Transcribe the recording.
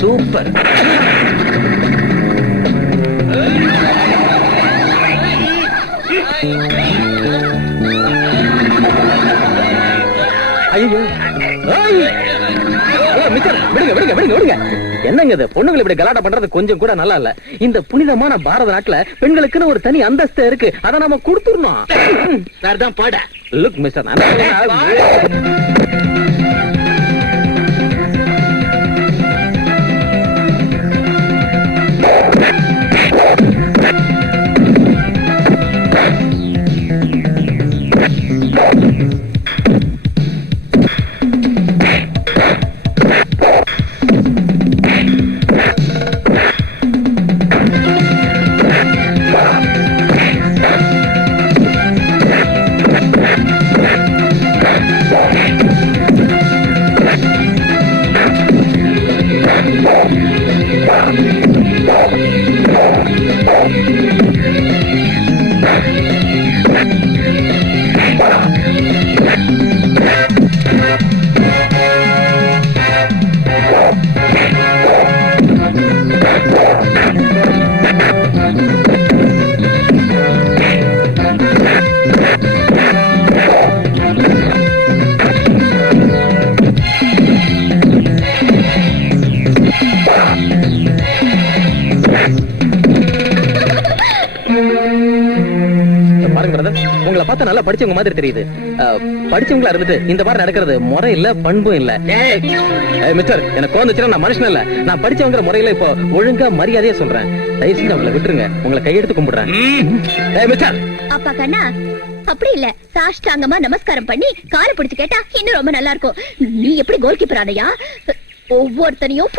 Super. ஐயோ mister, விடுங்க விடுங்க விடுங்க விடுங்க. என்னங்க இது, பொண்ணுங்களை இப்படி கலாட்டா பண்றது கொஞ்சம் கூட நல்லா இல்ல. இந்த புனிதமான பாரத நாட்டுல பெண்களுக்குன்னு ஒரு தனி அந்தஸ்து இருக்கு, அதை நாம கொடுத்துடணும். வேறதான் பாட. லுக் மிஸ்டர், உங்களை பார்த்தா நல்லா படிச்சவங்க மாதிரி தெரியுது. படிச்சவங்களா இருந்துட்டு இந்த மாதிரி நடக்கிறது முறை இல்ல, பண்பும் இல்ல. மிஸ்டர், எனக்கு கோந்துச்சுன்னா நான் மனுஷன் இல்ல, நான் படிச்சவங்கிற முறையில இப்போ ஒழுங்கா மரியாதையா சொல்றேன். தயவு செஞ்சு அவங்களை விட்டுருங்க, உங்களை கையெடுத்து கும்பிடுறேன். மிஸ்டர் அப்பா கண்ணா, அப்படி இல்ல, சாஷ்டாங்கமா நமஸ்காரம் பண்ணி காலை பிடிச்சு கேட்டா இன்னும் ரொம்ப நல்லா இருக்கும். நீ எப்படி கோல் கீப்பர் ஆனையா? ஒவ்வொருத்தனையும்